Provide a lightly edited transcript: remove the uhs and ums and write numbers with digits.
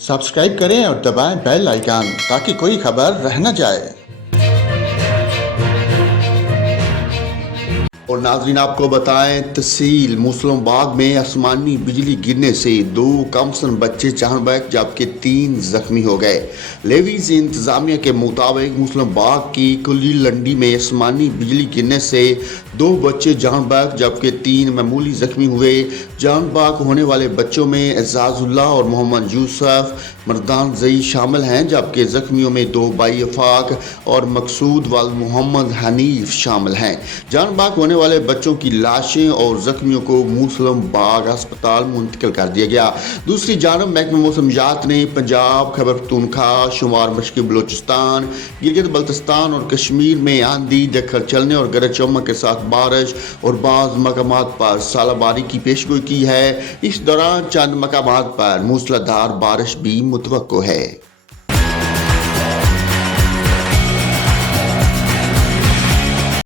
Subscribe करें और दबाएं बेल आइकन ताकि कोई खबर रह न जाए। और नाज़रीन आपको बताएं, तहसील मूसलम बाग में आसमानी बिजली गिरने से 2 कमसन बच्चे जान बहक जबकि 3 जख्मी हो गए। लेवीज इंतजामिया के मुताबिक मूसलम बाग की कुली लंडी में आसमानी बिजली गिरने से 2 बच्चे जान बहक जबकि 3 मामूली जख्मी हुए। जान बहक होने वाले बच्चों में एजाजुल्ला और मोहम्मद यूसुफ मर्दान जई शामिल हैं, जबकि जख्मियों में 2 भाई अफाक और मकसूद वाल मोहम्मद हनीफ शामिल हैं। जान बहक होने वाले बच्चों की लाशें और जख्मियों को मूसलम बाग अस्पताल मुंतकिल कर दिया गया। दूसरी जानब महकमा मौसमियात ने पंजाब, खैबर पख्तूनख्वा, शुमार मशरक़ी बलोचिस्तान, गिलगित बल्तिस्तान और कश्मीर में आंधी, झक्खड़ चलने और गरज चमक के साथ बारिश और बाज़ मकामात पर सालाबारी की पेशगोई की है। इस दौरान चंद मकामात पर मूसलाधार बारिश भी मुतवक्को है।